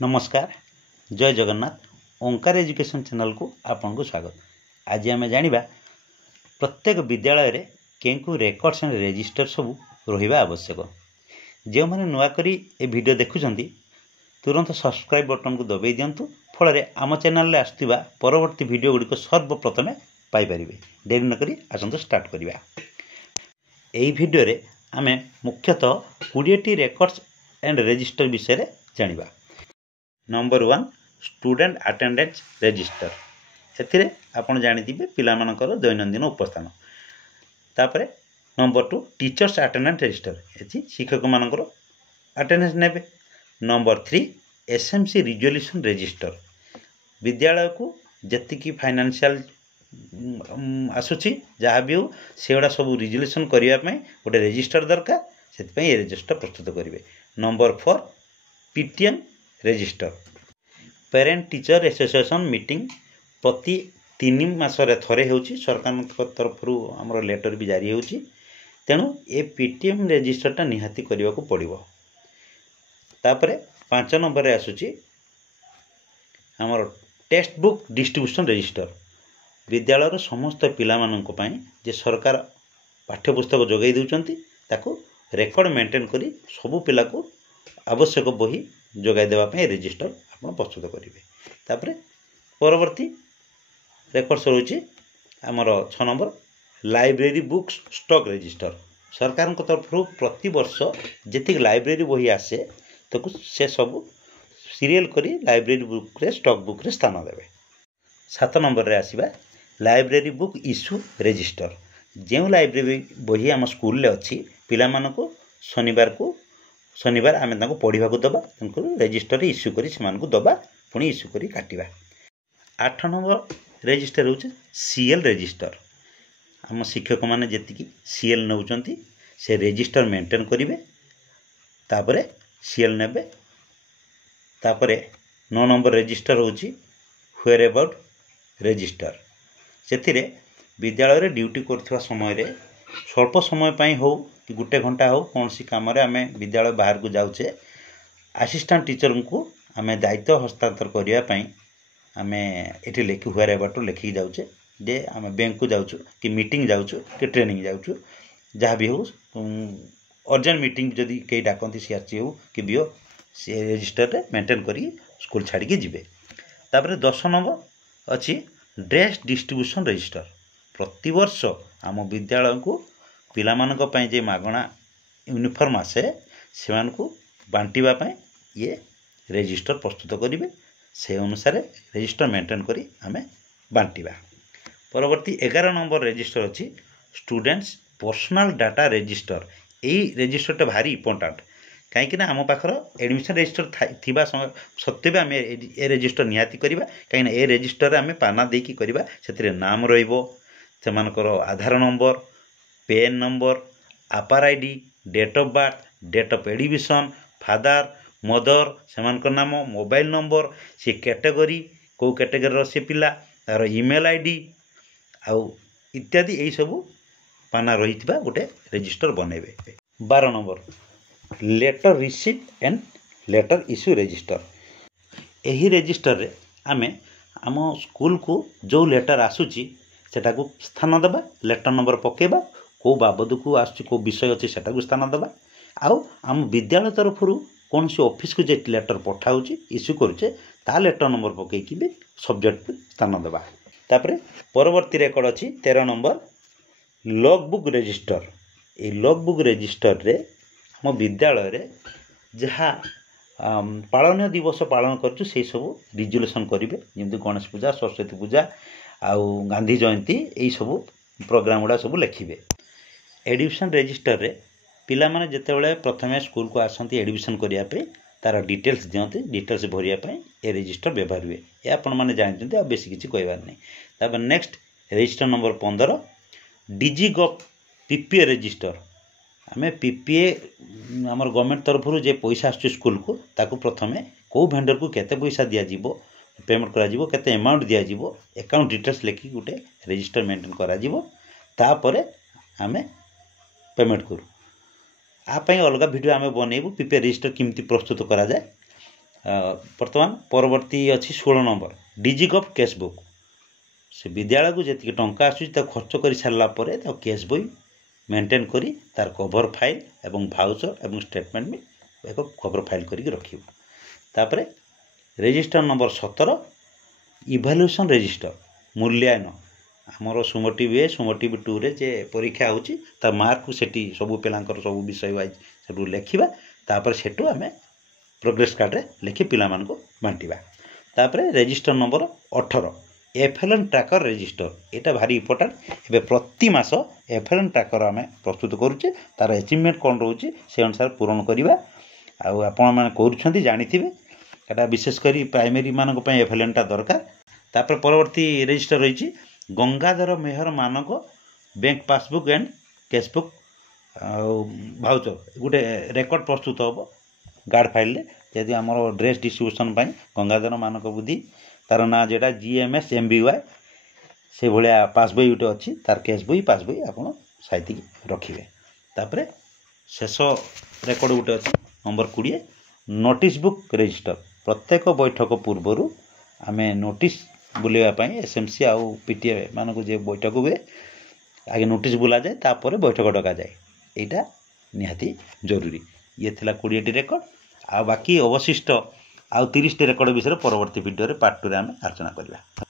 नमस्कार जय जगन्नाथ ओंकार education channel को आपन को स्वागत। आज आम जाना प्रत्येक विद्यालय रे केउ रेकर्ड्स एंड रजिस्टर सब रहिबा आवश्यक। जो मैंने नुआक ए वीडियो देखुंत तुरंत सब्सक्राइब बटन को दबाई दिंतु फल आम चैनल आसुवा परवर्ती वीडियो गुड़िक सर्वप्रथमे पाइपर। डेरी नक आसतु स्टार्ट करवा। यही वीडियो रे आमे मुख्यतः 20टी रेकर्ड्स एंड रजिस्टर विषय जानिबा। Number 1 student attendance register. एथिरे आपण जानिथिबे पिलामानकर दैनंदिन उपस्थान। तापरे नंबर 2 टीचर्स अटेंडेंस रजिस्टर। एथि शिक्षक मानकर अटेंडेंस नेबे। Number 3 SMC resolution register. विद्यालय को जतिकी फाइनेंशियल आसुची जहाँ भी हो सेगुड़ा सब रिजोल्यूशन करने गोटे रजिस्टर दरकार से ये रजिस्टर प्रस्तुत करेंगे। Number 4 PTM register. Parent teacher association meeting प्रति 3 मासरे थरे होची। सरकार तरफ आमर लेटर भी जारी होची। तेणु ए पीटीएम रजिस्टरटा निहाती करने को पड़ो। तापरे 5 नंबर रे आसुची आमर टेक्स्ट बुक डिस्ट्रीब्यूशन रजिस्टर। विद्यालय समस्त पिलामानंको पई जे सरकार पाठ्यपुस्तक जोगाई देउचंती ताको रेकर्ड मेंटेन करी सबु पिला को आवश्यक बही जोगाई देवा पई रजिस्टर आपण प्रस्तुत करेंगे। तापरे परवर्ती रेकर्ड्स रोची आमर 6 number library books stock register. सरकार तरफ प्रति वर्ष जी लाइब्रेरी बही आसे तो से सब सीरियल करी लाइब्रेरी बुक रे स्टॉक बुक रे स्थान देवे। 7 नंबर रे आसीबा लाइब्रेरी बुक इश्यू रजिस्टर। जो लाइब्रेरी बही आम स्कूल अच्छी पिला मानको शनिवार आम पढ़ा दबा रजिस्टर इश्यू करी से दबा पुणी इश्यू करी काटिबा। 8 नंबर रजिस्टर होचे सीएल रजिस्टर। आम शिक्षक माने जेतिकी सीएल नौचंती से रजिस्टर मेंटेन करिवे। तापरे सीएल नेबे। तापरे 9 नंबर रजिस्टर होची व्हेयर अबाउट रजिस्टर। से विद्यालय ड्यूटी करथिबा समय रे स्वल्प समय पाई हो कि गोटे घंटा हो कौन सी काम आम विद्यालय बाहर को जाऊे असिस्टेंट टीचर को आम दायित्व हस्तांतर करने आम ये लिखी हुआ बाट लिखिकी जाऊे जे आम बैंक को जाऊँ कि मीटिंग जाऊँ कि ट्रेनिंग जाऊँ जहाँ भी हो अर्जेंट मीटिंग जदि कई डाकती सीआरसी हो कि बीओ सी रजिस्टर रे मेंटेन करी स्कूल छाड़ी जीवे। तापर 10 नंबर अच्छी ड्रेस डिस्ट्रीब्यूशन रजिस्टर। प्रति वर्ष आम विद्यालय को पिला मानक पई जे मागणा यूनिफॉर्म आसे से बांटिबा पई ये रजिस्टर प्रस्तुत करिवे। से अनुसार रजिस्टर मेंटेन करी आमे बांटिबा। परवर्ती 11 नंबर रजिस्टर अछि स्टूडेंट्स पर्सनल डाटा रजिस्टर। यही रजिस्टरटा भारी इंपोर्टेंट कहीं आम पाखर एडमिशन रजिस्टर थिबा सत्वे भी आम ए रजिस्टर निहाती करवा कहीं ए रजिस्टर आम पाना देकी करवा से नाम रहिबो सेमानकर Aadhaar number PAN number APAAR ID date of birth date of admission father mother सेमानकर नाम मोबाइल नंबर सी कैटेगरी कौ कैटेगरी से पिला तार ईमेल आईडी आउ इत्यादि यही सब पाना रही गोटे रजिस्टर बनइबे। 12 number letter receive and letter issue register. यही रजिस्टर रे आमे आम स्कूल को जो लेटर आसूची सेटा को स्थान देबा लेटर नंबर पकेबा को बाबद को आसुची को विषय अच्छे सेटा को स्थान देबा आउ आम विद्यालय तरफ कौन सी ऑफिस को जे लेटर पठाऊची इश्यू करुचे ता लेटर नंबर पकईकी भी सब्जेक्ट को स्थान देबा। तापरे परवर्ती रेकर्ड अच्छी 13 नंबर लॉग बुक रजिस्टर। ये लॉग बुक रजिस्टर रे आम विद्यालय रे जहाँ पालन दिवस पालन करूँ से सब रिजोल्यूशन करेंगे जमी गणेश पूजा सरस्वती पूजा आउ गांधी जयंती यही सब प्रोग्राम गुड़ा सब लिखे। एडमिशन रजिस्टर रे पिला माने जेतेबेले प्रथमे स्कूल को आसती एडमिशन करने तार डिटेल्स दिखते डिटेल्स भरिया ये रजिस्टर व्यवहार हुए। ये आपण मैंने जानते आ बेसी किसी कहबार नहीं। तापर नेक्स्ट रजिस्टर नंबर 15 डीजी गव पीपीए रजिस्टर। आम पीपीए आमर गवर्नमेंट तरफ जे पैसा आसुची स्कूल को ताकू प्रथमे कौ भेंडर को केते पैसा दिया जीवो पेमेंट करा जीवो केते अमाउंट दिया जीवो अकाउंट डिटेल्स लेखि गोटे रजिस्टर मेंटेन करा जीवो तापरे आमे पेमेंट करू। आप अलग वीडियो आम बनइबू पीपीए रजिस्टर किमती प्रस्तुत करा जाए बर्तमान परवर्ती अच्छी 16 नंबर डिजिगभ केसबुक से विद्यालय को जी टंका आसूँ खर्च कर सारापर केस बही मेंटेन करी तार कभर फाइल एवं भाउचर एवं स्टेटमेंट भी एक कभर फाइल करके रखिब। तापर रजिस्टर नंबर 17 इभाल्युएसन रजिस्टर मूल्यांकन आमर सुमोटिव ए सुमोटिव 2 रे जे परीक्षा होची ता मार्क को सेठी सब पिलांकर सब विषय वाइज सेठू लेखिबा। तापर सेठू आमे प्रोग्रेस कार्ड रे लिखि पिला मान को बांटिबा। तापर register number 18 FLN tracker register एटा भारी इंपोर्टेंट। एबे प्रति मास एफएलएन ट्रैकर आमे प्रस्तुत करूचे तार अचीवमेंट कोन रहउची से अनुसार पूर्ण करिबा। आ आपण माने करूछंती जानिथिबे एटा विशेष करी प्राइमरी मानक पय एफएलएन टा दरकार। तापर परवर्ती रजिस्टर रहिछि गंगाधर मेहर मानक bank passbook and casebook voucher गोटे रेकर्ड प्रस्तुत हम गार्ड फाइल यदि आम ड्रेस डिस्ट्रीब्यूशन गंगाधर मानक बुद्धि तार ना जेटा जीएमएस एमबीवाई से भाया पास बही गोटे अच्छी तार केस बही पास बही आप साइति रखिए। तापर शेष रेकर्ड गोटे अच्छी नंबर 20 नोटिस बुक रजिस्टर प्रत्येक बैठक पूर्वर आमे नोटिस बुलाइवाई एसएमसी आउ पीटीए मानक जो बैठक हुए आगे नोटिस बुला जाए तापर बैठक डका जाए यहाँ निहाती जरूरी। ये थिला 20टी रेकर्ड आ बाकी अवशिष्ट आउ 30टी रेकर्ड विषय परवर्ती वीडियो रे पार्ट 2 रे आमे आलोचना करबा।